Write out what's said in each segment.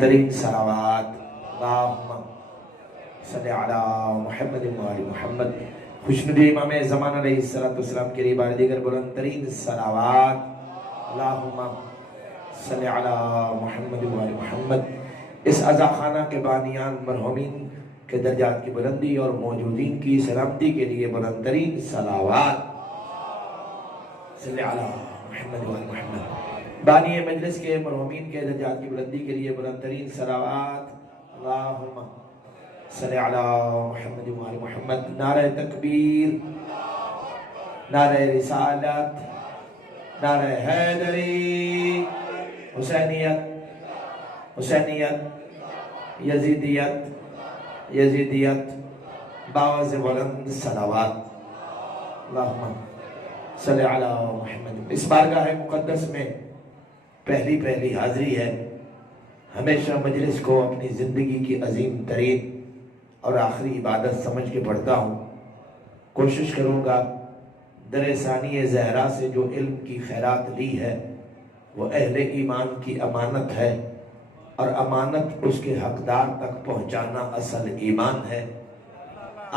ترین صلوات اللہم صلی علی محمد و آل محمد. خوشنودی امام زمان علیہ السلام کے لیے بار دیگر بلند ترین صلوات اللہم صلی علی محمد و آل محمد. اس عزا خانہ کے بانیان مرحومین کے درجات کی بلندی اور موجودین کی سلامتی کے لیے بلند ترین صلوات صلی علی محمد و آل محمد. بانی مجلس کے مرحومین کے درجات کی بلندی کے لیے بلند ترین صلوات اللہم صلی علی محمد و آل محمد. نعرہ تکبیر، نعرہ رسالت، نعرہ حیدری، حسینیت، حسینیت، یزیدیت، باوز بلند صلوات اللہم صلی علی محمد. اس بارگاہ مقدس میں پہلی حاضری ہے. ہمیشہ مجلس کو اپنی زندگی کی عظیم ترین اور آخری عبادت سمجھ کے پڑھتا ہوں. کوشش کروں گا در ثانی زہرا سے جو علم کی خیرات لی ہے وہ اہل ایمان کی امانت ہے، اور امانت اس کے حقدار تک پہنچانا اصل ایمان ہے.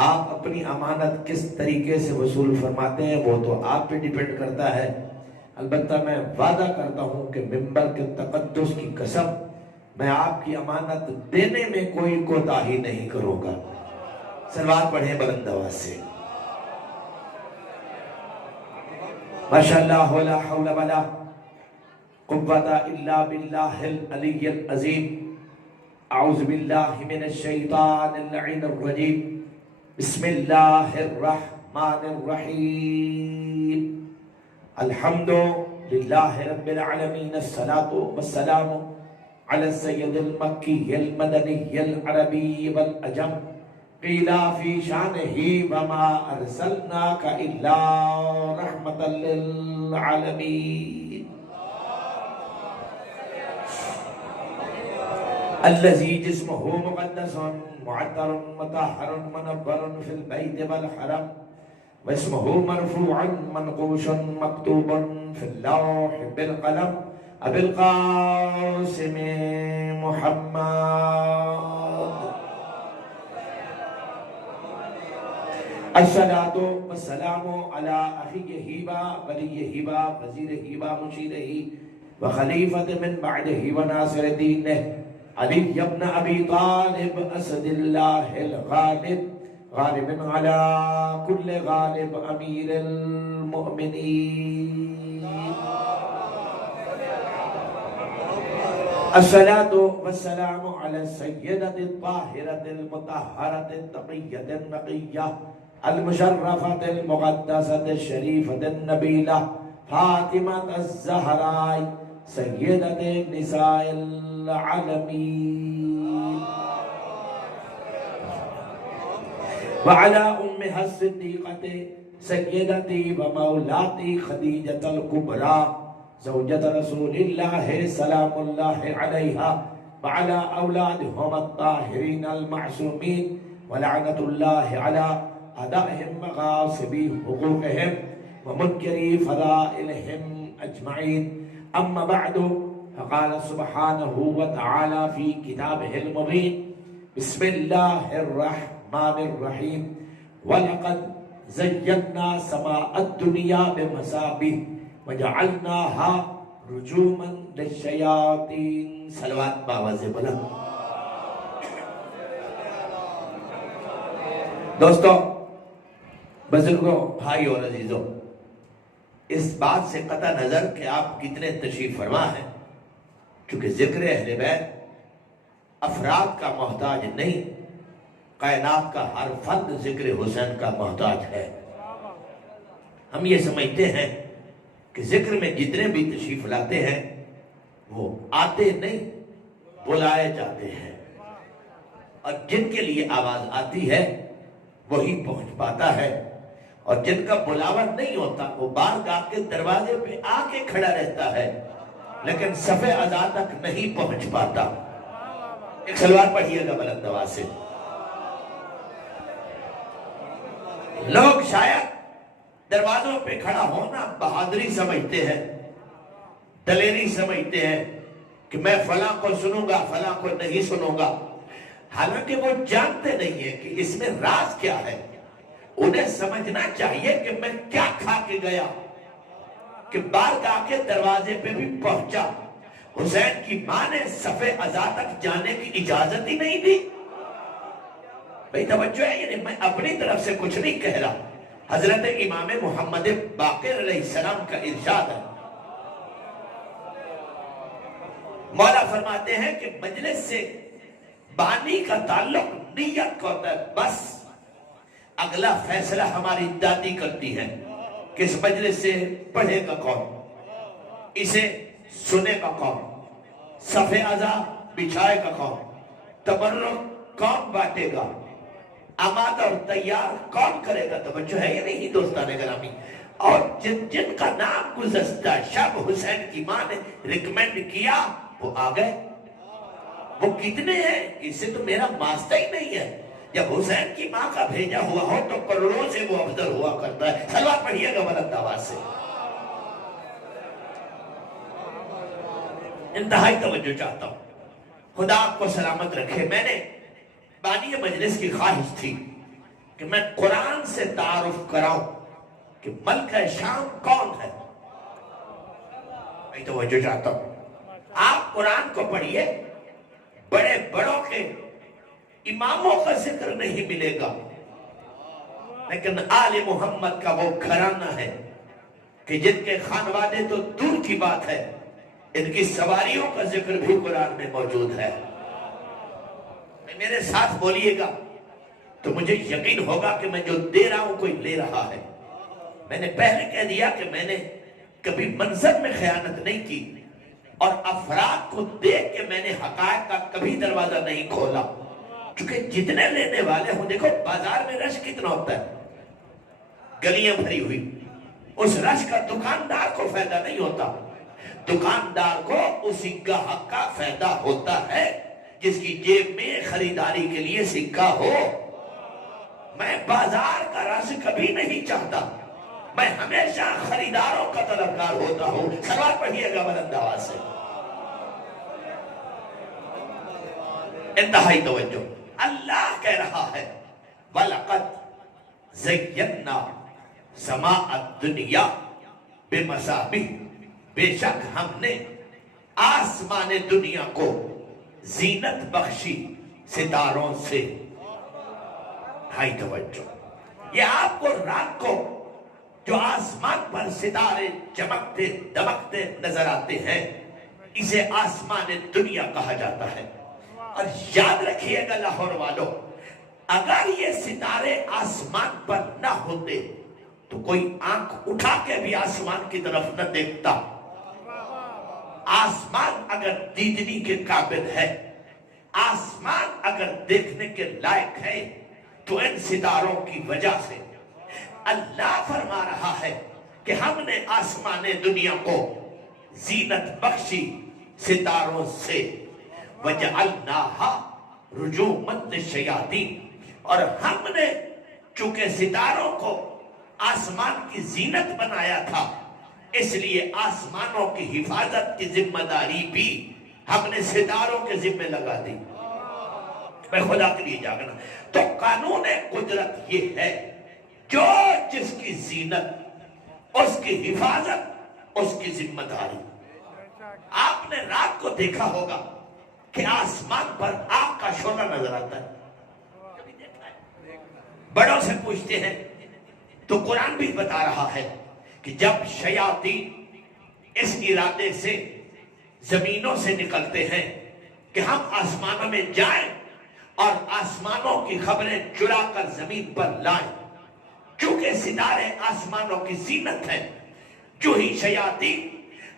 آپ اپنی امانت کس طریقے سے وصول فرماتے ہیں وہ تو آپ پہ ڈیپینڈ کرتا ہے. البتہ میں وعدہ کرتا ہوں کہ ممبر کے تقدس کی قسم میں آپ کی امانت دینے میں کوئی کوتاہی نہیں کروں گا. صلوات پڑھیں بلند آواز سے. ماشاءاللہ ولا حول ولا قوت الا باللہ العلی العظیم. اعوذ باللہ من الشیطان اللعین الرجیم. بسم اللہ الرحمن الرحیم. الحمد للہ رب العالمین. الصلاة والسلام علی السید المکی المدنی العربی والعجم. قیل فی شانہ وما ارسلناک الا رحمتا للعالمین. الذي جسمه مقدس معطر مطهر منور في البيت والحرم، واسمه مرفوع منقوش مكتوب في اللوح بالقلم. أبي القاسم محمد. الصلاة والسلام على أخيه هبة وليه هبة وزير هبة مشيره وخليفة من بعده وناصر دينه علي بن أبي طالب أسد الله الغالب غالب على كل غالب أمير المؤمنين. الصلاة والسلام على السيدة الطاهرة المطهرة التقية النقية المشرفة المقدسة الشريفة النبيلة فاطمة الزهراء سيدة نساء العالمين، وعلى أمها الصديقة سيدتي ومولاتي خديجة الكبرى زوجة رسول الله سلام الله عليها، وعلى أولادهم الطاهرين المعصومين، ولعنة الله على أعدائهم مغاصب حقوقهم ومنكر فضائلهم أجمعين. أما بعد فقال سبحانه وتعالى في كتابه المبين بسم الله الرحمن الرحيم. ولقد زينا سماء الدنيا بمصابيح وجعلناها رجوما للشياطين. صلوات باواز بلند. دوستو، بزرگوں، بھائی اور عزیزوں، اس بات سے قطع نظر کہ آپ کتنے تشریف فرما ہیں، چونکہ ذکر اہل بیت افراد کا محتاج نہیں، کائنات کا ہر فرد ذکر حسین کا محتاج ہے. ہم یہ سمجھتے ہیں کہ ذکر میں جتنے بھی تشریف لاتے ہیں وہ آتے نہیں، بلائے جاتے ہیں، اور جن کے لیے آواز آتی ہے وہی پہنچ پاتا ہے، اور جن کا بلاوا نہیں ہوتا وہ بارگاہ کے دروازے پہ آ کے کھڑا رہتا ہے لیکن صف اذا تک نہیں پہنچ پاتا. ایک صلوات پڑھیے گا بلند آواز سے. لوگ شاید دروازوں پہ کھڑا ہونا بہادری سمجھتے ہیں، دلیری سمجھتے ہیں، کہ میں فلاں کو سنوں گا فلاں کو نہیں سنوں گا، حالانکہ وہ جانتے نہیں ہیں کہ اس میں راز کیا ہے۔ انہیں سمجھنا چاہیے کہ میں کیا کھا کے گیا کہ بارگاہ کے دروازے پہ بھی پہنچا، حسین کی ماں نے صف عزا تک جانے کی اجازت ہی نہیں دی۔ بھئی توجہ ہے، یعنی میں اپنی طرف سے کچھ نہیں کہہ رہا، حضرت امام محمد باقر علیہ السلام کا ارشاد ہے۔ مولا فرماتے ہیں کہ مجلس سے بانی کا تعلق نیت کا ہوتا ہے، بس اگلا فیصلہ ہماری دادی کرتی ہے کہ اس مجلس سے پڑھے گا کون، اسے سنے گا کون، صف عزا بچھائے گا کون، تبرک کون بانٹے گا، آمادہ اور تیار کون کرے گا۔ توجہ ہے یا نہیں دوستان گرامی؟ اور جن کا نام گزشتہ شب حسین کی ماں نے ریکمینڈ کیا وہ آ گئے۔ وہ کتنے ہیں؟ اس سے تو میرا واسطہ ہی نہیں ہے۔ جب حسین کی ماں کا بھیجا ہوا ہو تو کروڑوں سے وہ افضل ہوا کرتا ہے۔ سلوات پڑھیے گا بلند آواز سے۔ انتہائی توجہ چاہتا ہوں، خدا آپ کو سلامت رکھے۔ میں نے بانی مجلس کی خواہش تھی کہ میں قرآن سے تعارف کراؤں کہ ملکہ شام کون ہے۔ میں توجہ چاہتا ہوں، آپ قرآن کو پڑھیے، بڑے بڑوں کے اماموں کا ذکر نہیں ملے گا، لیکن آل محمد کا وہ گھرانہ ہے کہ جن کے خانوادے تو دور کی بات ہے، ان کی سواریوں کا ذکر بھی قرآن میں موجود ہے۔ میرے ساتھ بولیے گا تو مجھے یقین ہوگا کہ میں جو دے رہا ہوں کوئی لے رہا ہے۔ میں نے پہلے کہہ دیا کہ میں نے کبھی منظر میں خیانت نہیں کی، اور افراد کو دیکھ کے میں نے حقائق کا کبھی دروازہ نہیں کھولا، چونکہ جتنے لینے والے ہوں، دیکھو بازار میں رش کتنا ہوتا ہے، گلیاں بھری ہوئی، اس رش کا دکاندار کو فائدہ نہیں ہوتا، دکاندار کو اسی گاہک کا فائدہ ہوتا ہے جس کی جیب میں خریداری کے لیے سکہ ہو۔ میں بازار کا رش کبھی نہیں چاہتا، میں ہمیشہ خریداروں کا طلبگار ہوتا ہوں۔ سلوات پڑھیے گا بلند آواز سے۔ انتہائی توجہ، اللہ کہہ رہا ہے وَلَقَدْ زَيَّنَّا سَمَاءَ الدُّنْيَا بِمَصَابِيحَ، بے شک ہم نے آسمان دنیا کو زینت بخشی ستاروں سے۔ ہائی توجہ، یہ آپ کو رات کو جو آسمان پر ستارے چمکتے دمکتے نظر آتے ہیں، اسے آسمان دنیا کہا جاتا ہے۔ اور یاد رکھیے گا لاہور والوں، اگر یہ ستارے آسمان پر نہ ہوتے تو کوئی آنکھ اٹھا کے بھی آسمان کی طرف نہ دیکھتا۔ آسمان اگر دیدنی کے قابل ہے، آسمان اگر دیکھنے کے لائق ہے، تو ان ستاروں کی وجہ سے اللہ فرما رہا ہے کہ ہم نے آسمان دنیا کو زینت بخشی ستاروں سے۔ وَجَعَلْنَاهَا رُجُومًا لِلشَّيَاطِينِ، اور ہم نے چونکہ ستاروں کو آسمان کی زینت بنایا تھا، اس لیے آسمانوں کی حفاظت کی ذمہ داری بھی ہم نے ستاروں کے ذمہ لگا دی۔ میں خدا کے لیے جاگنا، تو قانون قدرت یہ ہے، جو جس کی زینت، اس کی حفاظت، اس کی ذمہ داری۔ آپ نے رات کو دیکھا ہوگا کہ آسمان پر آگ کا شعلہ نظر آتا ہے، کبھی دیکھا ہے؟ بڑوں سے پوچھتے ہیں تو قرآن بھی بتا رہا ہے کہ جب شیاطین اس ارادے سے زمینوں سے نکلتے ہیں کہ ہم آسمانوں میں جائیں اور آسمانوں کی خبریں چرا کر زمین پر لائیں، چونکہ ستارے آسمانوں کی زینت ہیں، جو ہی شیاطین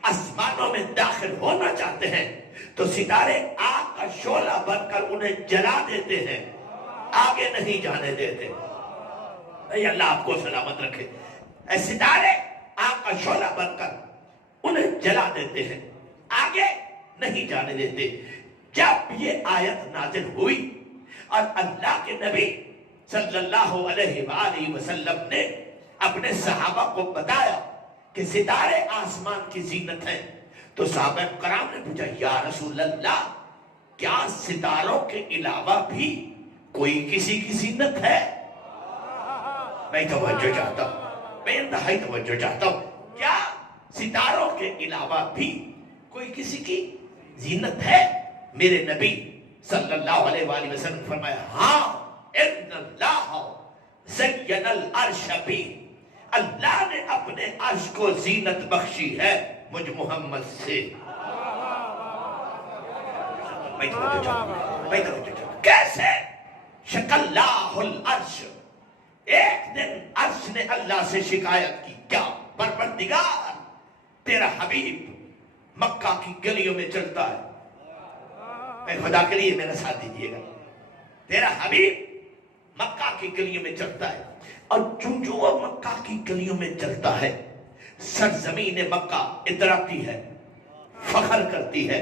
آسمانوں میں داخل ہونا چاہتے ہیں تو ستارے آگ کا شعلہ بن کر انہیں جلا دیتے ہیں، آگے نہیں جانے دیتے۔ اے اللہ آپ کو سلامت رکھے۔ اے ستارے آگ کا شعلہ بن کر انہیں جلا دیتے ہیں، آگے نہیں جانے دیتے۔ جب یہ آیت نازل ہوئی اور اللہ کے نبی صلی اللہ علیہ وآلہ وسلم نے اپنے صحابہ کو بتایا کہ ستارے آسمان کی زینت ہیں، تو صحابہ کرام نے پوچھا یا رسول اللہ کیا ستاروں کے علاوہ بھی کوئی کسی کی زینت ہے؟ میں توجہ چاہتا ہوں، میں انتہائی توجہ چاہتا ہوں، کیا ستاروں کے علاوہ بھی کوئی کسی کی زینت ہے؟ میرے نبی صلی اللہ علیہ وآلہ وسلم نے فرمایا ہاں ان اللہ زین العرش بھی، اللہ نے اپنے عرش کو زینت بخشی ہے مجھ محمد سے۔ میں توجہ چاہتا ہوں کیسے؟ شک اللہ العرش، ایک دن عرش نے اللہ سے شکایت کی، کیا پروردگار تیرا حبیب مکہ کی گلیوں میں چلتا ہے، میں خدا کے لیے میرا ساتھ دیجئے گا، تیرا حبیب مکہ کی گلیوں میں چلتا ہے، اور جو وہ مکہ کی گلیوں میں چلتا ہے سرزمین مکہ اتراتی ہے، فخر کرتی ہے،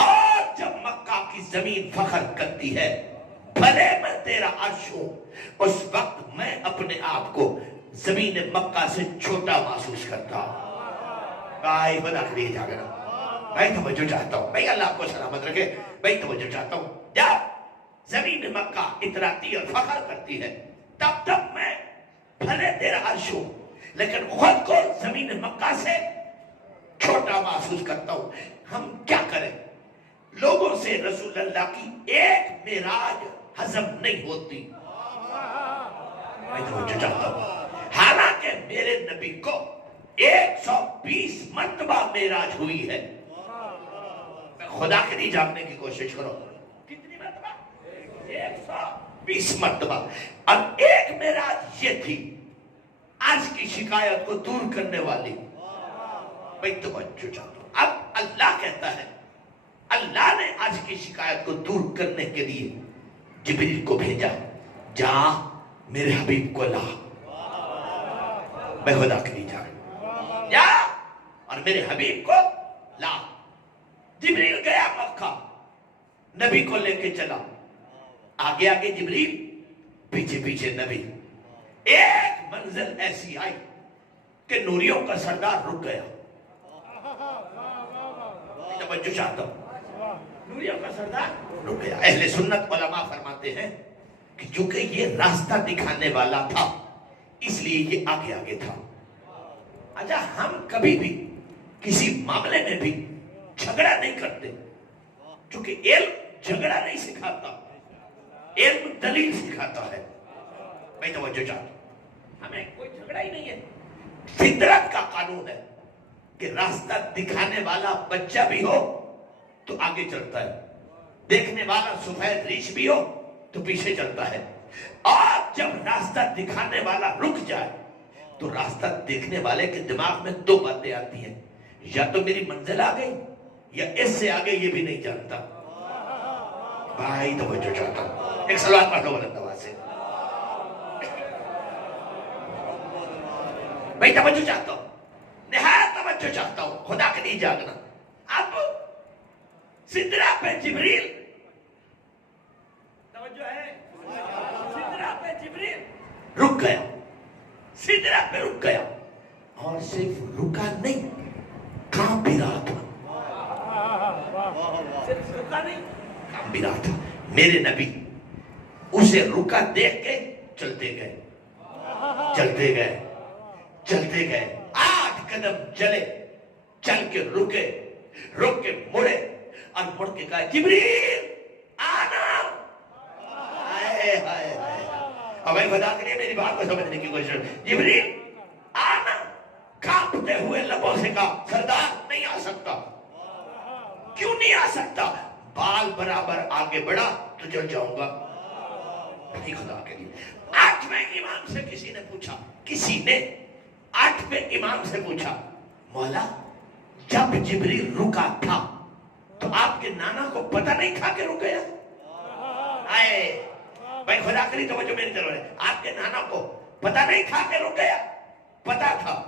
اور جب مکہ کی زمین فخر کرتی ہے بھلے میں تیرا عرش ہوں، اس وقت میں اپنے آپ کو زمین مکہ سے چھوٹا محسوس کرتا ہوں۔ بھائی خدا کے لیے جاگنا، میں توجہ چاہتا ہوں، میں اللہ آپ کو سلامت رکھے، میں توجہ چاہتا ہوں، جب زمین مکہ اتراتی اور فخر کرتی ہے تب میں بھلے تیرا عرش ہوں لیکن خود کو زمین مکہ سے چھوٹا محسوس کرتا ہوں۔ ہم کیا کریں؟ لوگوں سے رسول اللہ کی ایک معراج ہضم نہیں ہوتی، میں توجہ چاہتا ہوں، حالانکہ میرے نبی کو 120 مرتبہ معراج ہوئی ہے۔ خدا کے لیے جاننے کی کوشش کرو، کتنی مرتبہ؟ 120 مرتبہ، اور ایک معراج یہ تھی آج کی شکایت کو دور کرنے والی، میں توجہ چاہتا ہوں۔ اب اللہ کہتا ہے، اللہ نے آج کی شکایت کو دور کرنے کے لیے جبریل کو بھیجا، جا میرے حبیب کو لا، میں خدا کے لیے جا اور میرے حبیب کو لا۔ جبریل گیا مکہ، نبی کو لے کے چلا، آگے آگے جبریل، پیچھے پیچھے نبی۔ ایک منزل ایسی آئی کہ نوریوں کا سردار رک گیا، توجہ چاہتا ہوں، نوریوں کا سردار رک گیا۔ اہل سنت علماء فرماتے ہیں کہ چونکہ یہ راستہ دکھانے والا تھا اس لیے یہ آگے آگے تھا۔ اچھا ہم کبھی بھی کسی معاملے میں بھی جھگڑا نہیں کرتے، چونکہ علم جھگڑا نہیں سکھاتا، علم دلیل سکھاتا ہے۔ میں توجہ چاہتا ہوں، ہمیں کوئی جھگڑا ہی نہیں ہے، فطرت کا قانون ہے کہ راستہ دکھانے والا بچہ بھی ہو تو آگے چلتا ہے، دیکھنے والا سفید ریش بھی ہو تو پیچھے چلتا ہے، اور جب راستہ دکھانے والا رک جائے تو راستہ دیکھنے والے کے دماغ میں دو باتیں آتی ہیں، یا تو میری منزل آ گئی یا اس سے آگے یہ بھی نہیں جانتا۔ بھائی توجہ چاہتا ہوں، ایک صلوات پڑھ لو بلند آواز سے، میں توجہ چاہتا ہوں، نہایت توجہ چاہتا ہوں، خدا کے لیے جاگنا۔ اب سدرہ پہ جبریل، توجہ ہے، سدرہ پہ جبریل رک گیا، سدرہ پہ رک گیا، اور صرف رکا نہیں کانپ بھی رہا تھا، صرف رکا نہیں کانپ بھی رہا تھا۔ میرے نبی اسے رکا دیکھ کے چلتے گئے، چلتے گئے، چلتے گئے، 8 قدم چلے، چل کے رکے، رک کے مڑے، اور مڑ کے کہا جبریل آنا۔ ہائے ہائے ہائے، اب میں خدا کے لیے میری بات کو سمجھنے کی کوشش، جبریل آنا، کانپتے ہوئے لبوں سے کہا سردار نہیں آ سکتا۔ کیوں نہیں آ سکتا؟ بال برابر آگے بڑھا تو چل جاؤں گا۔ خدا کے لیے 8ویں امام سے کسی نے پوچھا، کسی نے 8ویں امام سے پوچھا، مولا جب جبریل رکا تھا تو آپ کے نانا کو پتہ نہیں تھا کہ رک گیا؟ آئے بھائی خدا کے لیے توجہ میری طرف ہے، آپ کے نانا کو پتہ نہیں تھا کہ رک گیا؟ پتہ تھا،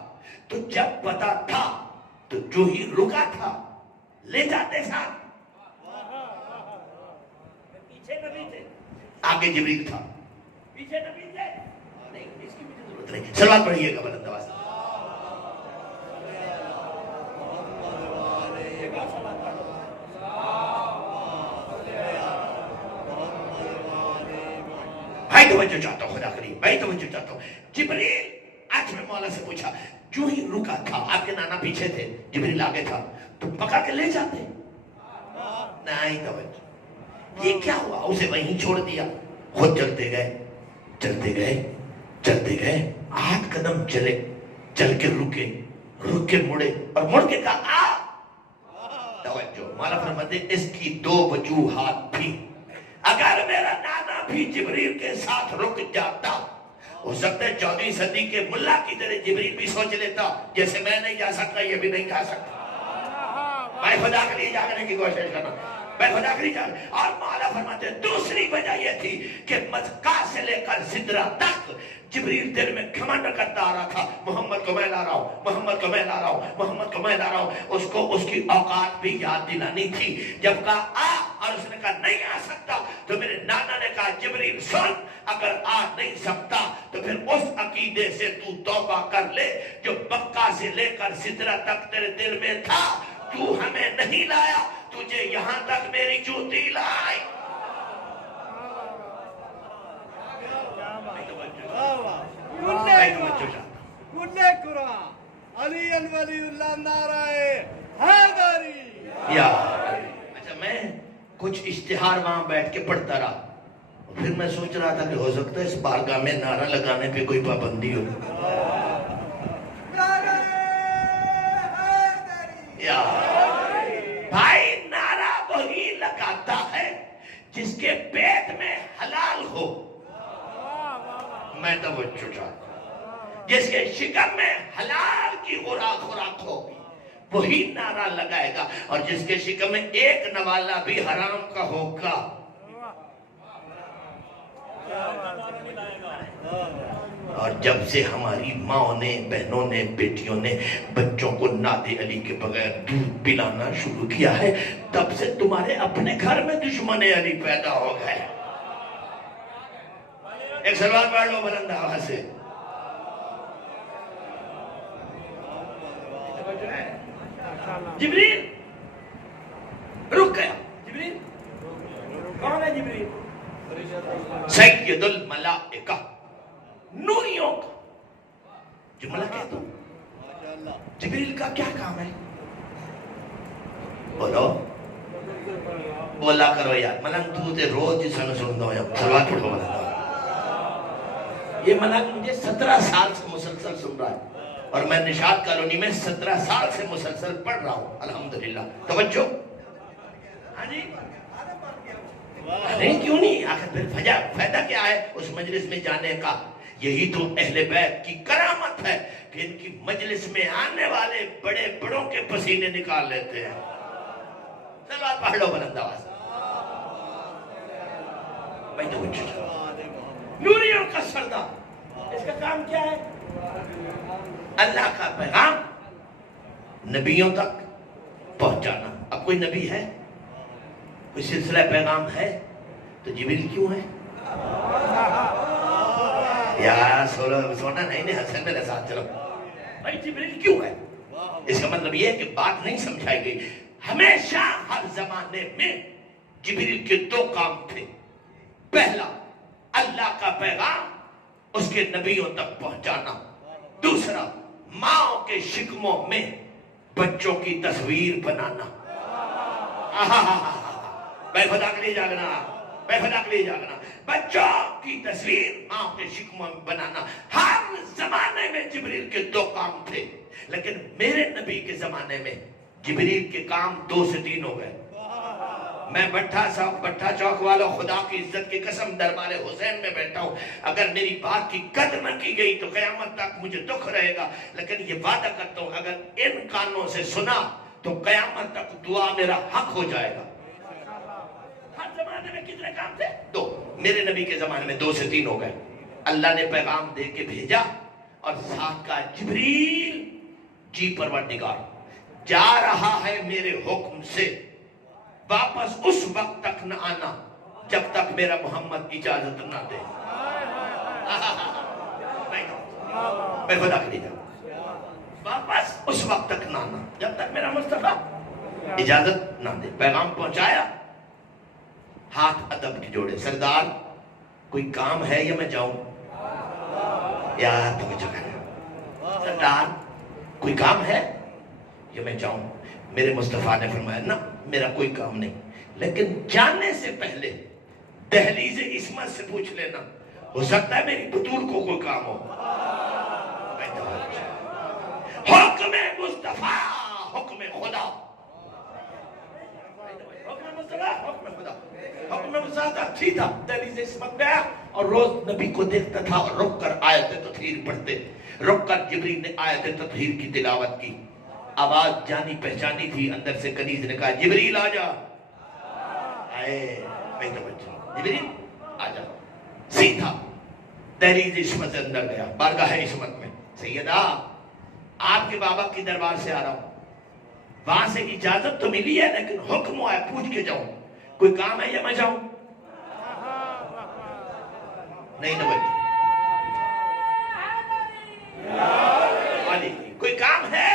تو جب پتہ تھا تو جو ہی رکا تھا لے جاتے ساتھ، پیچھے نبی تھے، آگے جبریل تھا، پیچھے نبی تھے، نہیں اس کی مجھے ضرورت نہیں۔ صلوات پڑھیے گا بلند آواز سے۔ میں توجہ چاہتا ہوں خدا کریم، میں توجہ چاہتا ہوں. جبریل آج میں مولا سے پوچھا، جو ہی رکا تھا، آپ کے نانا پیچھے تھے، جبریل آگے تھا، تو پکڑ کے لے جاتے؟ نہیں توجہ. یہ کیا ہوا؟ اسے وہیں چھوڑ دیا، خود چلتے گئے چلتے گئے چلتے گئے. 8 قدم چلے، چل کے رکے، رک کے مڑے اور مڑ کے کہا آ. توجہ، مولا فرماتے اس کی 2 وجوہات تھی. اگر میرا نانا بھی جبریل کے ساتھ رک جاتا، ہو سکتا ہے 14ویں صدی کے ملا کی طرح جبریل بھی سوچ لیتا جیسے میں نہیں جا سکتا یہ بھی نہیں جا سکتا. میں خدا کے لیے جاگنے کی کوشش کرنا، میں خدا کے لیے جاگنے. اور مولا فرماتے دوسری وجہ یہ تھی کہ مکہ سے لے کر سدرہ تک جبریل دل میں گھمنڈ کرتا آ رہا تھا، محمد کو میں لا رہا ہوں، محمد کو میں لا رہا ہوں، محمد کو میں لا رہا ہوں. اس کو اس کی اوقات بھی یاد دلانی تھی. جب کہا آ، اور اس نے کہا نہیں آ سکتا، تو میرے نانا نے کہا جبریل سن، اگر آ نہیں سکتا تو پھر اس عقیدے سے تو توبہ کر لے جو مکہ سے لے کر سدرہ تک تیرے دل میں تھا. تو ہمیں نہیں لایا، تجھے یہاں تک میری جوتی لائی. اچھا، میں کچھ اشتہار وہاں بیٹھ کے پڑھتا رہا، پھر میں سوچ رہا تھا کہ ہو سکتا ہے اس بارگاہ میں نعرہ لگانے پہ کوئی پابندی ہو. بھائی نعرہ وہی لگاتا ہے جس کے پیٹ میں حلال ہو. میں توجہ چاہتا ہوں، جس کے شکم میں حلال کی خوراک ہو وہی نعرہ لگائے گا، اور جس کے شکم میں ایک نوالا بھی حرام کا ہوگا. اور جب سے ہماری ماں نے، بہنوں نے، بیٹیوں نے بچوں کو نعت علی کے بغیر دودھ پلانا شروع کیا ہے، تب سے تمہارے اپنے گھر میں دشمن علی پیدا ہو گئے. ایک سلوات پڑھ لو بلند آواز سے. جبریل رک گیا. جبریل کون ہے؟ جبریل سید الملائکہ، نوریوں کا جملہ کہتا ہوں. جبریل کا کیا کام ہے؟ بولو، بولا کرو یار. ملنگ تو تے روز جسن سن دو یا سلوات پڑھو ملنگ. یہ ملنگ مجھے 17 سال سے مسلسل سن رہا ہے، اور میں نشاط کالونی میں 17 سال سے مسلسل پڑھ رہا ہوں الحمدللہ. توجہ. ہاں جی، نہیں کیوں نہیں؟ آخر پھر فائدہ کیا ہے اس مجلس میں جانے کا؟ یہی تو اہل بیت کی کرامت ہے کہ ان کی مجلس میں آنے والے بڑے بڑوں کے پسینے نکال لیتے ہیں. چلو آپ پڑھ لو بلند آواز. میں تو نوریوں کا سردار، اس کا کام کیا ہے؟ اللہ کا پیغام نبیوں تک پہنچانا. اب کوئی نبی ہے، کوئی سلسلہ پیغام ہے، تو جبریل کیوں ہے؟ یا سونا نہیں حسن میرے ساتھ چلو. بھائی جبریل کیوں ہے؟ اس کا مطلب یہ ہے کہ بات نہیں سمجھائی گئی. ہمیشہ ہر زمانے میں جبریل کے 2 کام تھے. پہلا، اللہ کا پیغام اس کے نبیوں تک پہنچانا. دوسرا، ماں کے شکموں میں بچوں کی تصویر بنانا. میں خدا کے لیے جاگنا، میں خدا کے لیے جاگنا. بچوں کی تصویر ماں کے شکموں میں بنانا. ہر زمانے میں جبریل کے 2 کام تھے، لیکن میرے نبی کے زمانے میں جبریل کے کام 2 سے 3 ہو گئے. میں بٹھا چوک والوں، خدا کی عزت کی قسم دربار حسین میں بیٹھا ہوں. اگر میری بات کی قدر نہ کی گئی تو قیامت تک مجھے دکھ رہے گا، لیکن یہ وعدہ کرتا ہوں اگر ان کانوں سے سنا تو قیامت تک دعا میرا حق ہو جائے گا. ہر زمانے میں کتنے کام تھے؟ 2. میرے نبی کے زمانے میں 2 سے 3 ہو گئے. اللہ نے پیغام دے کے بھیجا اور ساتھ کا جبریل، جی پروردگار جا رہا ہے میرے حکم سے، واپس اس وقت تک نہ آنا جب تک میرا محمد اجازت نہ دے. میں خدا کے لیے جاؤں، واپس اس وقت تک نہ آنا جب تک میرا مصطفیٰ اجازت نہ دے. پیغام پہنچایا، ہاتھ ادب کے جوڑے. سردار کوئی کام ہے یا میں جاؤں؟ یار توجہ کرنا سردار، کوئی کام ہے یا میں جاؤں؟ میرے مصطفیٰ نے فرمایا نا میرا کوئی کام نہیں، لیکن جانے سے پہلے دہلیز عصمت سے پوچھ لینا، ہو سکتا ہے میری بطول کو کوئی کام ہو۔ حکم مصطفیٰ، حکم خدا، حکم مصطفیٰ، حکم خدا، حکم مصطفیٰ سیدھا دہلیز عصمت پہ آیا اور روز نبی کو دیکھتا تھا اور رک کر آیت تطہیر پڑھتے، رک کر جبریل نے آیت تطہیر کی تلاوت کی، آواز جانی پہچانی تھی، اندر سے کنیز نے کہا جبریل آ جا، آئے بے توجہ، جبریل آ جا، سیدھا دہلیز عصمت سے اندر گیا، بارگاہ عصمت میں، سیدہ آپ کے بابا کی دربار سے آ رہا ہوں، وہاں سے اجازت تو ملی ہے لیکن حکم ہوا ہے پوچھ کے جاؤں، کوئی کام ہے یا میں جاؤں؟ نہیں توجہ، کوئی کام ہے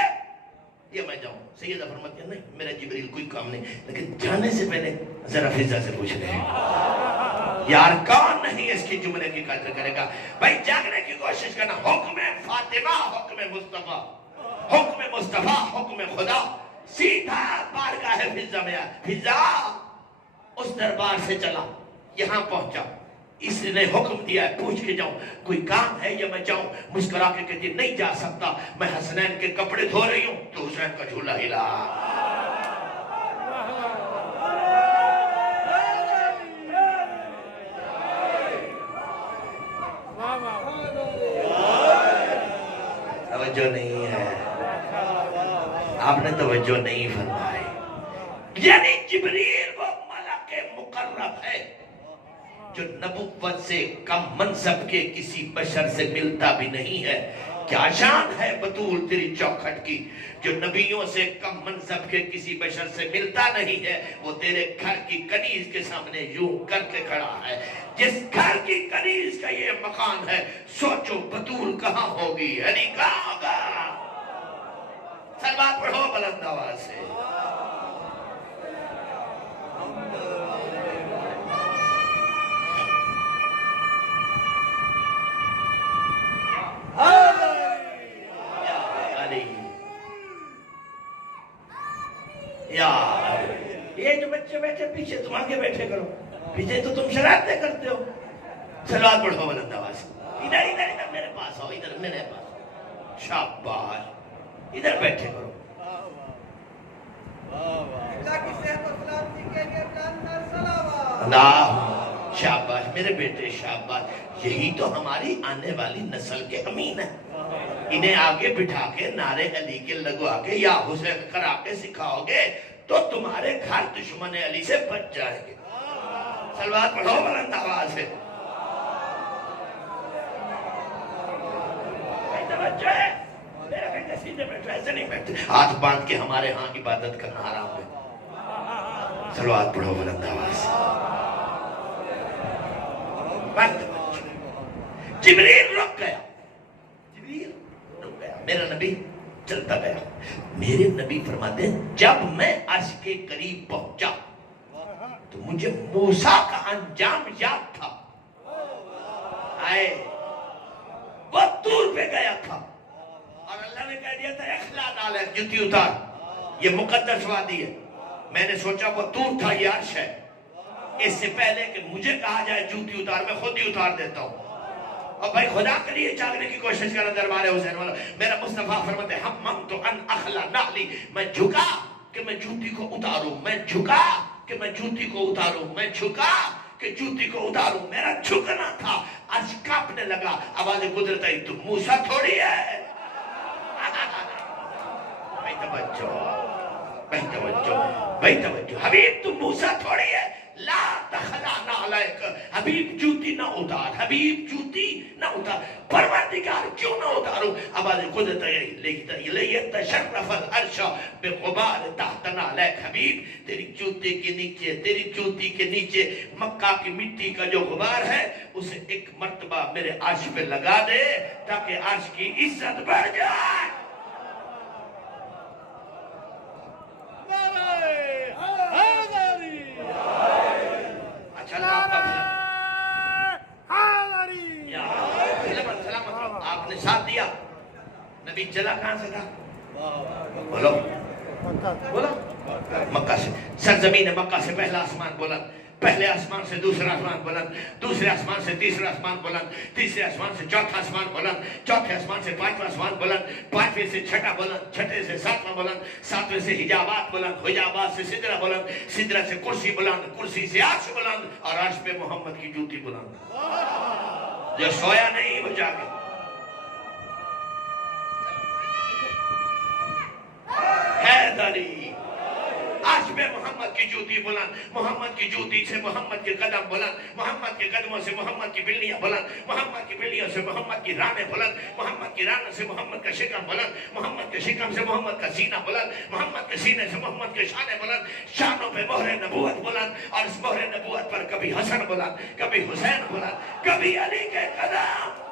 یا میں جاؤں؟ سیدہ فرماتی ہے نہیں میرا جبریل کوئی کام نہیں، لیکن جانے سے پہلے ذرا فضا سے پوچھ لیں۔ یار کون نہیں اس کی جملے کی قدر کرے گا؟ بھائی جاگنے کی کوشش کرنا، حکم فاطمہ، حکم مصطفیٰ، حکم مصطفیٰ، حکم خدا، سیدھا بارگاہ فضا میں آیا، فضا اس دربار سے چلا یہاں پہنچا، اس نے حکم دیا ہے پوچھ کے جاؤں، کوئی کام ہے یا میں جاؤں؟ مسکرا کے کہتی نہیں جا سکتا، میں حسنین کے کپڑے دھو رہی ہوں، تو حسین کا جھولا ہلا۔ توجہ نہیں ہے، آپ نے توجہ نہیں فرمائی، یعنی جبریل وہ ملک مقرب ہے جو نبوت سے کم منصب کے کسی بشر سے ملتا بھی نہیں ہے۔ کیا شان ہے بطول تیری چوکھٹ کی، جو نبیوں سے کم منصب کے کسی بشر سے ملتا نہیں ہے، وہ تیرے گھر کی کنیز کے سامنے یوں کر کے کھڑا ہے۔ جس گھر کی کنیز کا یہ مقام ہے، سوچو بطول کہاں ہوگی، علی کہاں ہوگا؟ صلوات پڑھو بلند آواز سے۔ یہ جو بچے بیٹھے پیچھے، تم آگے بیٹھے کرو، پیچھے تو تم شرارتیں کرتے ہو۔ صلوات پڑھو بلند آواز سے۔ ادھر ادھر ادھر میرے پاس آؤ، ادھر میرے پاس، شاباش، ادھر بیٹھے کرو۔ اللہ، شاباش میرے بیٹے، شاباش، یہی تو ہماری آنے والی نسل کے امین ہیں۔ انہیں آگے بٹھا کے نعرے علی کے لگوا کے یا حسین کرا کے سکھاؤ گے تو تمہارے گھر دشمن علی سے بچ جائیں گے۔ صلوات پڑھو بلند آواز سے۔ میرے بیٹے سیدھے بیٹھو، ایسے نہیں بیٹھتے، ہاتھ باندھ کے ہمارے ہاں عبادت کرنا حرام ہے۔ صلوات پڑھو بلند آواز سے۔ جبریل رک گیا، جبریل رک گیا، میرا نبی چلتا گیا۔ میرے نبی فرماتے ہیں جب میں عرش کے قریب پہنچا تو مجھے موسیٰ کا انجام یاد تھا، آئے وہ دور پہ گیا تھا اور اللہ نے کہہ دیا تھا اخلا ڈالے، جوتی اتار، یہ مقدس وادی ہے۔ میں نے سوچا وہ دور تھا، یہ عرش ہے، اس سے پہلے کہ مجھے کہا جائے جوتی اتار، میں خود ہی اتار دیتا ہوں۔ اور بھائی خدا کے لیے جاگنے کی کوشش کرنا دربار حسین والا۔ میرا مصطفیٰ فرماتے ہیں ہممت ان اخلا نعلی، میں جھکا کہ میں جوتی کو اتاروں، میں جھکا کہ میں جوتی کو اتاروں، میں جھکا کہ جوتی کو اتاروں، میرا جھکنا تھا۔ عرش کانپنے لگا، آواز قدرت آئی، تو موسیٰ تھوڑی ہے۔ بھائی توجہ، بھائی توجہ، بھائی توجہ، حبیب تو موسیٰ تھوڑی ہے۔ لا تخلا نعلیک، حبیب جوتی نہ اتار، حبیب جوتی نہ اتار، پروردگار کیوں نہ اتاروں؟ آواز قدرت لیتشرف العرش بغبار تحت نعلیک، حبیب تیری جوتی کے نیچے، تیری جوتی کے نیچے مکہ کی مٹی کا جو غبار ہے اسے ایک مرتبہ میرے عرش پہ لگا دے تاکہ عرش کی عزت بڑھ جائے۔ نبی چلا کہاں سے تھا؟ بولو بولو مکہ سے. سرزمین مکہ سے پہلا آسمان بلند، پہلے آسمان سے دوسرا آسمان بلند، دوسرے آسمان سے تیسرا آسمان بلند، تیسرے آسمان سے چوتھا آسمان بلند، چوتھے آسمان سے پانچواں آسمان بلند، پانچویں سے چھٹا بلند، چھٹے سے ساتواں بلند، ساتویں سے حجابات بلند، حجابات سے سدرہ بلند، سدرہ سے کرسی بلند، کرسی سے عرش بلند، اور عرش پہ محمد کی جوتی بلند. جو سویا نہیں وہ جاگے. حیدری عرش پہ محمد کی جوتی بلند، محمد کی جوتی سے محمد کے قدم بلند، محمد کے قدموں سے محمد کی بلیاں بلند، محمد کی بلیوں سے محمد کی رانیں بلند، محمد کی رانوں سے محمد کا شکم بلند، محمد کے شکم سے محمد کا سینہ بلند، محمد کے سینے سے محمد کے شانے بلند، شانوں پہ مہر نبوت بلند، اور اس مہر نبوت پر کبھی حسن بلند، کبھی حسین بلند، کبھی علی کے قدم.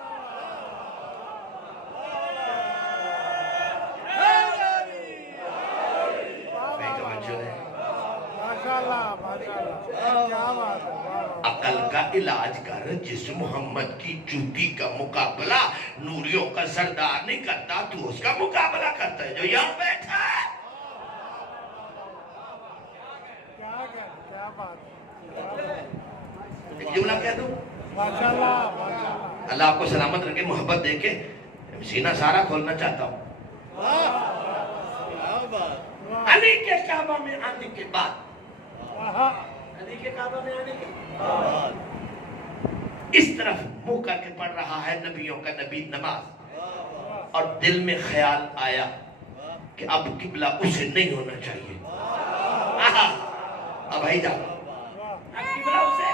عقل کا علاج کر، جس محمد کی جوتی کا مقابلہ نوریوں کا سردار نہیں کرتا تو اس کا مقابلہ کرتا ہے جو یہاں بیٹھا ہے. ایک جملہ کہہ دوں، اللہ آپ کو سلامت رکھے، محبت دے کے سینہ سارا کھولنا چاہتا ہوں. علی کے کعبہ میں آنے کے بعد، علی کے کعبہ میں آنے کے بعد اس طرف منہ کر کے پڑھ رہا ہے نبیوں کا نبی نماز، اور دل میں خیال آیا کہ اب قبلہ اسے نہیں ہونا چاہیے. اب بھائی جاؤ قبلہ اسے.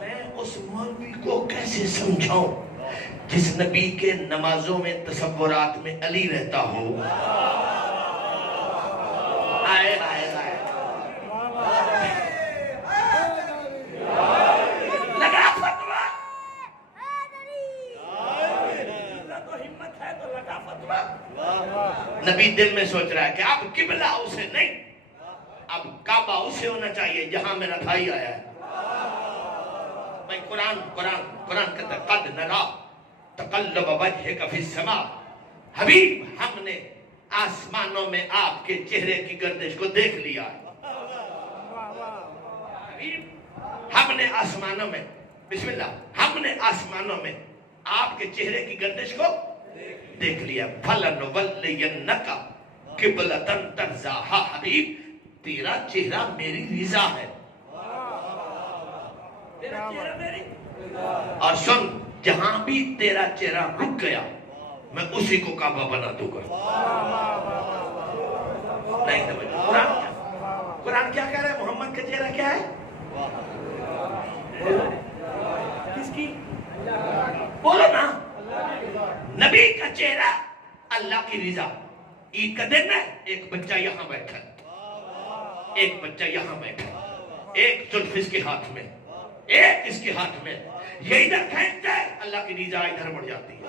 میں اس مولوی کو کیسے سمجھاؤں جس نبی کے نمازوں میں تصورات میں علی رہتا ہو. آئے آئے آئے لگا فتوہ، تو ہمت ہے تو لگا فتوہ. نبی دل میں سوچ رہا ہے کہ اب قبلہ اسے نہیں، اب کعبہ اسے ہونا چاہیے جہاں میرا بھائی آیا ہے. میں قرآن کہتا ہے قد نرا تقلب وجہک فی السماء. حبیب ہم نے آسمانوں میں آپ کے چہرے کی گردش کو دیکھ لیا. حبیب ہم نے آسمانوں میں، بسم اللہ، ہم نے آسمانوں میں آپ کے چہرے کی گردش کو دیکھ لیا. فَلَنُوَلِّيَنَّكَ قِبْلَةً تَرْضَاهَا. حبیب تیرا چہرہ میری رضا ہے، تیرا چہرہ میری. اور سن، جہاں بھی تیرا چہرہ رک گیا میں اسی کو کعبہ بنا دوں گا. نہیں سمجھ قرآن کیا کہہ رہا ہے؟ محمد کا چہرہ کیا ہے؟ کس کی؟ بولو نا. نبی کا چہرہ اللہ کی رضا. عید کا دن ہے، ایک بچہ یہاں بیٹھا، ایک بچہ یہاں بیٹھا، ایک زلف اس کے ہاتھ میں، ایک اس کے ہاتھ میں. یہ ادھر کھینچتا ہے، اللہ کی رضا ادھر بڑھ جاتی ہے.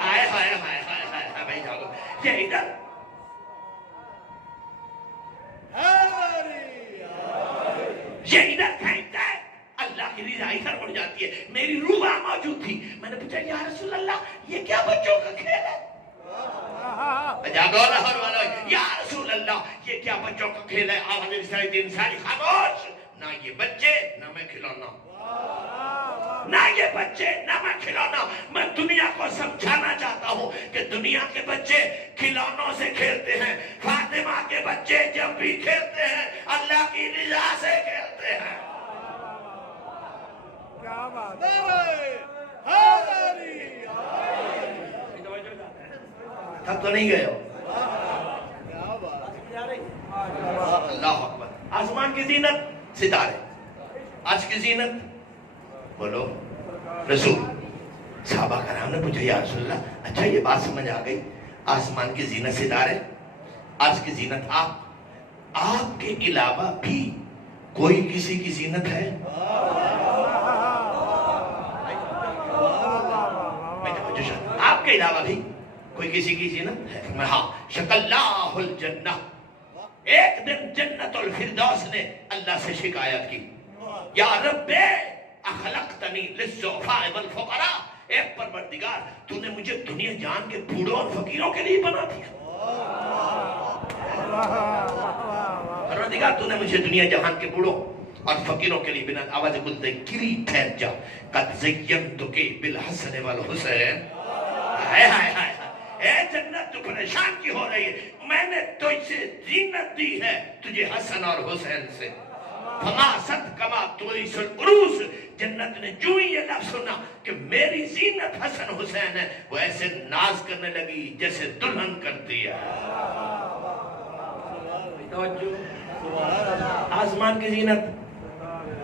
ہائے ہائے ہائے ہائے ہائے بھائی جاگو. یہ ادھر کھینچتا ہے، اللہ کی رضا ادھر بڑھ جاتی ہے. میری روح وہاں موجود تھی. میں نے پوچھا یا رسول اللہ یہ کیا بچوں کا کھیل ہے؟ جاگو لاہور والوں، یا رسول اللہ یہ کیا بچوں کا کھیل ہے؟ آواز دن ساری خاموش. نہ یہ بچے نہ میں کھلونا، نہ یہ بچے نہ میں کھلونا. میں دنیا کو سمجھانا چاہتا ہوں کہ دنیا کے بچے کھلونوں سے کھیلتے ہیں. فاطمہ کے بچے جب بھی کھیلتے ہیں اللہ کی رضا سے کھیلتے ہیں. کیا بات ہے، تب تو نہیں گئے ہو. اللہ اکبر. آسمان کی زینت ستارے، آج کی زینت بولو رسول. صحابہ کرام نے پوچھا یا رسول اللہ اچھا یہ بات سمجھ آ گئی، آسمان کی زینت ستارے، آج کی زینت آپ کے علاوہ بھی کوئی کسی کی زینت ہے؟ آپ کے علاوہ بھی کوئی کسی کی زینت ہے؟ میں ہاں. شکلّاہ الجنہ. ایک دن جنت الفردوس نے اللہ سے شکایت کی، یا رب اخلقتنی للضعفاء والفقراء. اے پروردگار تو نے مجھے دنیا جان کے بوڑھوں اور فقیروں کے لیے بنا دیا. پروردگار تو نے مجھے دنیا جہان کے بوڑھوں اور فقیروں کے لیے بنا. آواز بلتے گری ٹھہر جا. قد زینتک بالحسن والحسین. ہائے ہائے ہائے اے جنت تو پریشان کی ہو رہی ہے؟ میں نے تجھ سے زینت دی ہے تجھے حسن اور حسین سے. فما ست کما توریس العروس. جنت نے جو ہی یہ لفظ سنا کہ میری زینت حسن حسین ہے وہ ایسے ناز کرنے لگی جیسے دلہن کرتی ہے. آسمان کی زینت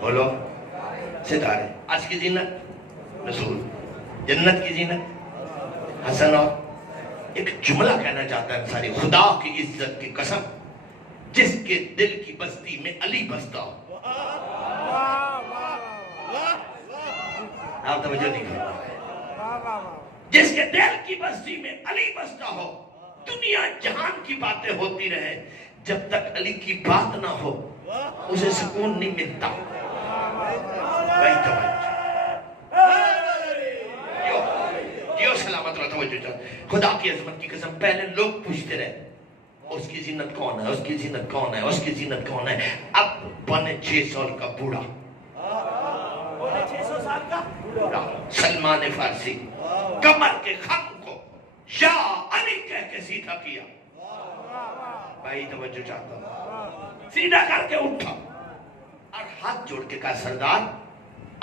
بولو ستارے. آج کی زینت رسول. جنت کی زینت حسن. اور ایک جملہ کہنا چاہتا ہے ساری خدا کی عزت کی قسم جس کے دل کی بستی میں علی بستا ہو. آپ توجہ نہیں کرنا. جس کے دل کی بستی میں علی بستا ہو دنیا جہان کی باتیں ہوتی رہے جب تک علی کی بات نہ ہو اسے سکون نہیں ملتا. بھائی توجہ جیو سلامت رہا. توجہ خدا کی عظمت کی قسم پہلے لوگ پوچھتے رہے اس کی زینت کون ہے, اس کی زینت کون ہے, اس کی زینت کون ہے. اب بنے 600 کا بوڑھا, 600 سال کا بوڑھا سلمان فارسی کمر کے خم کو یا علی کہہ کے سیدھا کیا. بھائی توجہ چاہتا ہوں. سیدھا کر کے اٹھا اور ہاتھ جوڑ کے کہا سردار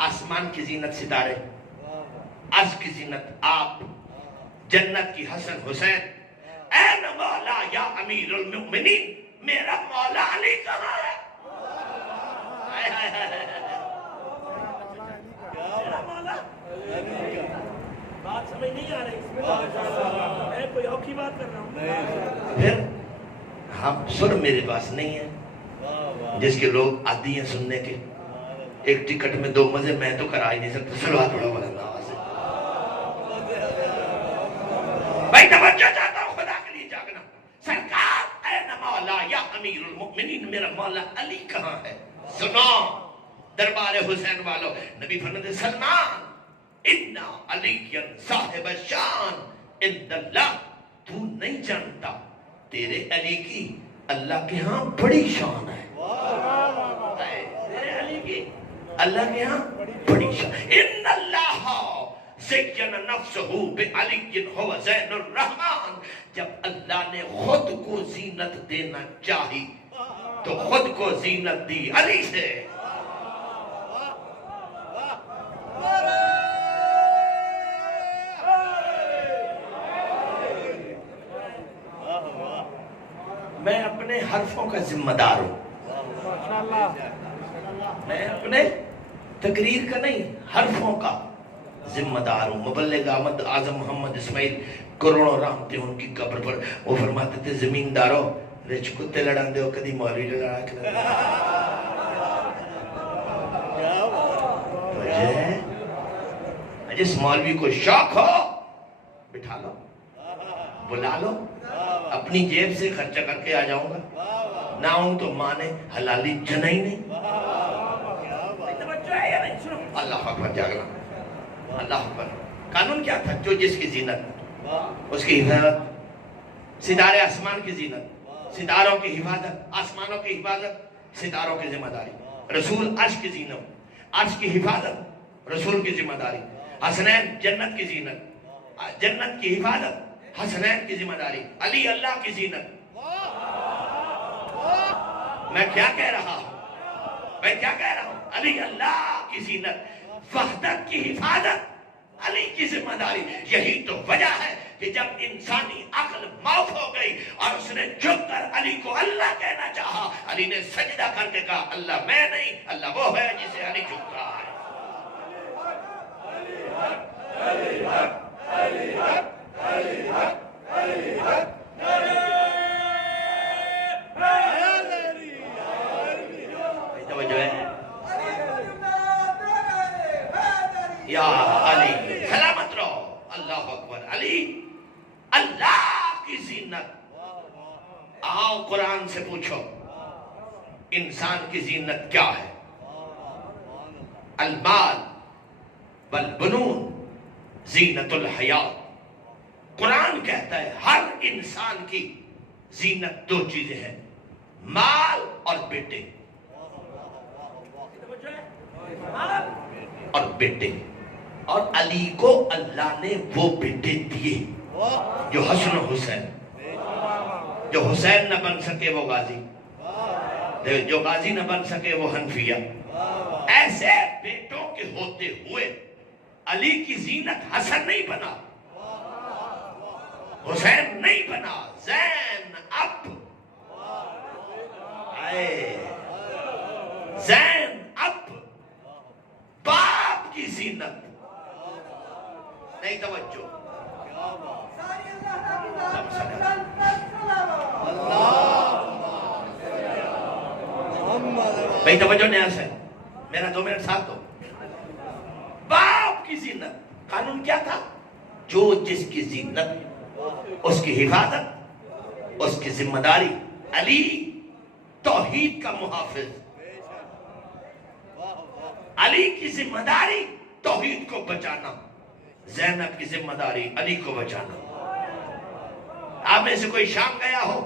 آسمان کی زینت ستارے, عرش کی زینت آپ, جنت کی حسن حسین. اے مولا یا امیر المؤمنین میرا مولا علی کہاں ہے؟ میرا مولا بات سمجھ نہیں آ رہی. میں کوئی اور کی بات کر رہا ہوں. پھر ہم سر میرے پاس نہیں ہے جس کے لوگ عادی ہیں سننے کے. ایک ٹکٹ میں 2 مزے میں تو کرا ہی نہیں سکتا. سلوات پڑھو بلند آواز سے. بھائی توجہ چاہتا ہوں خدا کے لیے جاگنا. سرکار اے مولا یا امیر المؤمنین میرا مولا علی کہاں ہے؟ سنو دربار حسین والو. نبی فرماتے سلمان اِنَّا عَلِيًّا صاحب الشان عند اللہ. تو نہیں جانتا تیرے علی کی اللہ کے ہاں بڑی شان ہے. تیرے علی کی اللہ کے ہاں بڑی شان. ان اللہ زین نفسہ بعلی هو زین الرحمن. جب اللہ نے خود کو زینت دینا چاہی تو خود کو زینت دی علی سے. میں اپنے حرفوں کا ذمہ دار ہوں. میں اپنے تقریر کا نہیں حرفوں کا ذمہ دار ہوں. مبلغ احمد اعظم محمد اسماعیل کروڑوں رحمت ان کی قبر پر وہ فرماتے تھے زمینداروں رچ کتے لڑان دے ہو کدی مولوی لڑا کے جس مولوی کو شوق ہو بٹھا لو بلا لو اپنی جیب سے خرچہ کر کے آ جاؤں گا. نہ ہوں تو ماں نے حلالی جنا ہی نہیں. اللہ اکبر جاگنا. اللہ اکبر. قانون کیا تھا؟ جو جس کی زینت اس کی حفاظت. ستارے آسمان کی زینت, ستاروں کی حفاظت, آسمانوں کی حفاظت ستاروں کی ذمہ داری. رسول عرش کی زینت, عرش کی حفاظت رسول کی ذمہ داری. حسنین جنت کی زینت, جنت کی حفاظت حسنین کی ذمہ داری. علی اللہ کی زینت. میں کیا کہہ رہا ہوں؟ میں کیا کہہ رہا ہوں؟ علی اللہ کی زینت, وحدت کی حفاظت علی کی ذمہ داری. یہی تو وجہ ہے کہ جب انسانی عقل معاف ہو گئی اور اس نے جھک کر علی کو اللہ کہنا چاہا, علی نے سجدہ کر کے کہا اللہ میں نہیں, اللہ وہ ہے جسے علی جھک رہا ہے. علی حق, علی حق, علی حق, علی حق. توجہ ہے یا علی سلامت رہو. اللہ اکبر. علی اللہ کی زینت. آؤ قرآن سے پوچھو انسان کی زینت کیا ہے؟ المال والبنون زینت الحیات. قرآن کہتا ہے ہر انسان کی زینت دو چیزیں ہیں، مال اور بیٹے. اور بیٹے، اور علی کو اللہ نے وہ بیٹے دیے جو حسن و حسین. جو حسین نہ بن سکے وہ غازی، جو غازی نہ بن سکے وہ حنفیہ. ایسے بیٹوں کے ہوتے ہوئے علی کی زینت حسن نہیں بنا، حسین نہیں بنا، زین اب. زین اب باپ کی زینت نہیں. توجہ، بھائی توجہ نیاز ہے، میرا 2 منٹ ساتھ دو. باپ کی زینت قانون کیا تھا؟ جو جس کی زینت اس کی حفاظت، اس کی ذمہ داری. علی توحید کا محافظ، علی کی ذمہ داری توحید کو بچانا، زینب کی ذمہ داری علی کو بچانا. آپ میں سے کوئی شام گیا ہو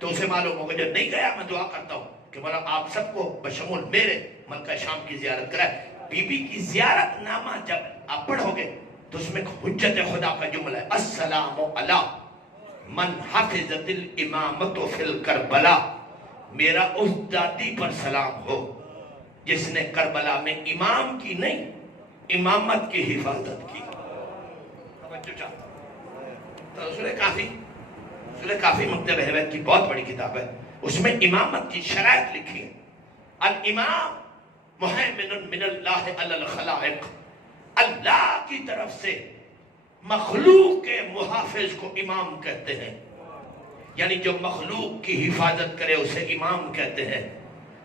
تو اسے معلوم ہوگا، جو نہیں گیا میں دعا کرتا ہوں کہ مولا آپ سب کو بشمول میرے ملکہ شام کی زیارت کرائے. بی بی کی زیارت نامہ جب آپ پڑھو گے تو اس میں حجت خدا کا جملہ ہے، السلام علی من حفظت الامامت فی الکربلا. میرا اس دادی پر سلام ہو جس نے کربلا میں امام کی نہیں امامت کی حفاظت کی. تو سورہ کافی مکتب اہل کی بہت بڑی کتاب ہے، اس میں امامت کی شرائط لکھی ہے. الامام محیمن من اللہ علی الخلائق، اللہ کی طرف سے مخلوق کے محافظ کو امام کہتے ہیں. یعنی جو مخلوق کی حفاظت کرے اسے امام کہتے ہیں،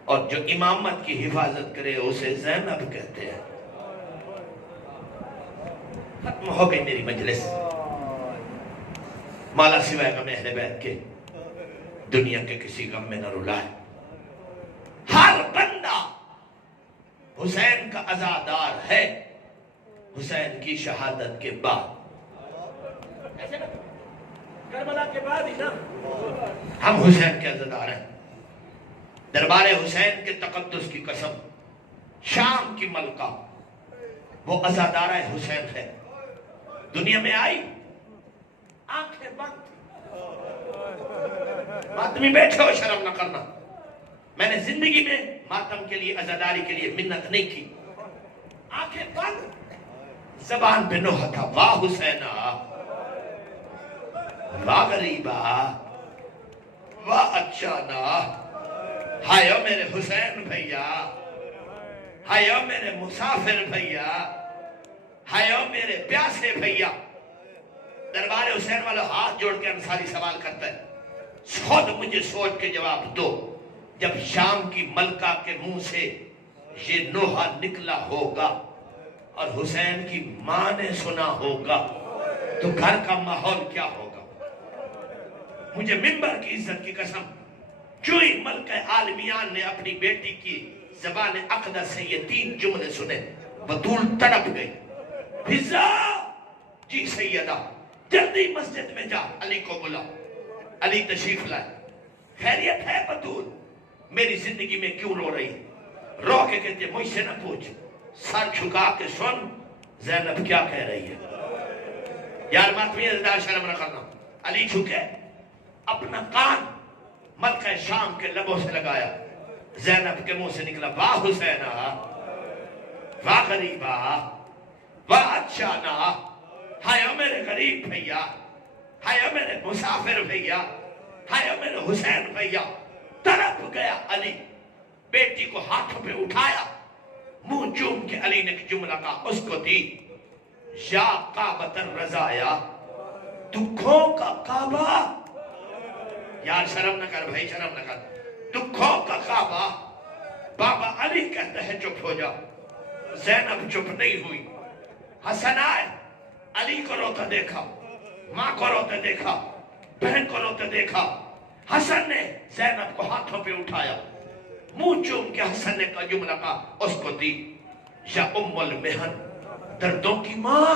اور جو امامت کی حفاظت کرے اسے زینب کہتے ہیں. ختم ہو گئی میری مجلس. مالا سوائے غم اہل بیت کے دنیا کے کسی غم میں نہ رلائے. ہر بندہ حسین کا عزادار ہے حسین کی شہادت کے بعد. کربلا کے بعد ہی نا ہم حسین کے عزادار ہیں. دربار حسین کے تقدس کی قسم، شام کی ملکہ وہ عزادارہ حسین ہے. دنیا میں آئی آنکھیں بند. ماتمی بیٹھے ہو شرم نہ کرنا. میں نے زندگی میں ماتم کے لیے عزاداری کے لیے منت نہیں کی. آنکھیں بند، زبان پہ نوحہ تھا، واہ حسینہ، واہ غریبہ، واہ اچھانا، ہائیو میرے حسین بھیا، ہائیو میرے مسافر بھیا، ہائیو میرے پیاسے بھیا. دربار حسین والا ہاتھ جوڑ کے انصاری سوال کرتا ہے، خود مجھے سوچ کے جواب دو، جب شام کی ملکہ کے منہ سے یہ نوحہ نکلا ہوگا اور حسین کی ماں نے سنا ہوگا تو گھر کا ماحول کیا ہوگا؟ مجھے منبر کی عزت کی قسم، جو ہی ملکہ عالمیان نے اپنی بیٹی کی زبان اقدس سے یہ 3 جملے سنے، بطول تڑپ گئی. فضا جی سیدہ جلدی مسجد میں جا، علی کو بلا. علی تشریف لائے. خیریت ہے بطول؟ میری زندگی میں کیوں رو رہی؟ رو کے کہتے مجھ سے نہ پوچھ، سر چھکا کے سن زینب کیا کہہ رہی ہے. یار ماتمی ازدار شرم نہ کرنا. علی چھکے، اپنا کان ملکہ شام کے لبوں سے لگایا. زینب کے منہ سے نکلا، واہ حسینہ، واہ غریبہ، واہ اچھانا، ہائے میرے غریب بھیا، ہائے میرے مسافر بھیا، ہائے میرے حسین بھیا. تڑپ گیا علی. بیٹی کو ہاتھوں پہ اٹھایا، منہ چوم کے علی نے ایک جملہ کہا، اس کو دی، یا کعبۃ الرزایا، دکھوں کا کعبہ. یار شرم نہ کر بھائی، شرم نہ کر. دکھوں کا کعبہ. بابا علی کہتا ہے چپ ہو جا. زینب چپ نہیں ہوئی. حسن آئے، علی کو روتا دیکھا، ماں کو روتے دیکھا، بہن کو روتے دیکھا. حسن نے زینب کو ہاتھوں پہ اٹھایا، منہ چوم کے حسن نے کا جملہ کہا، اس کو دی، یا ام المحن، دردوں کی ماں.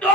2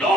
2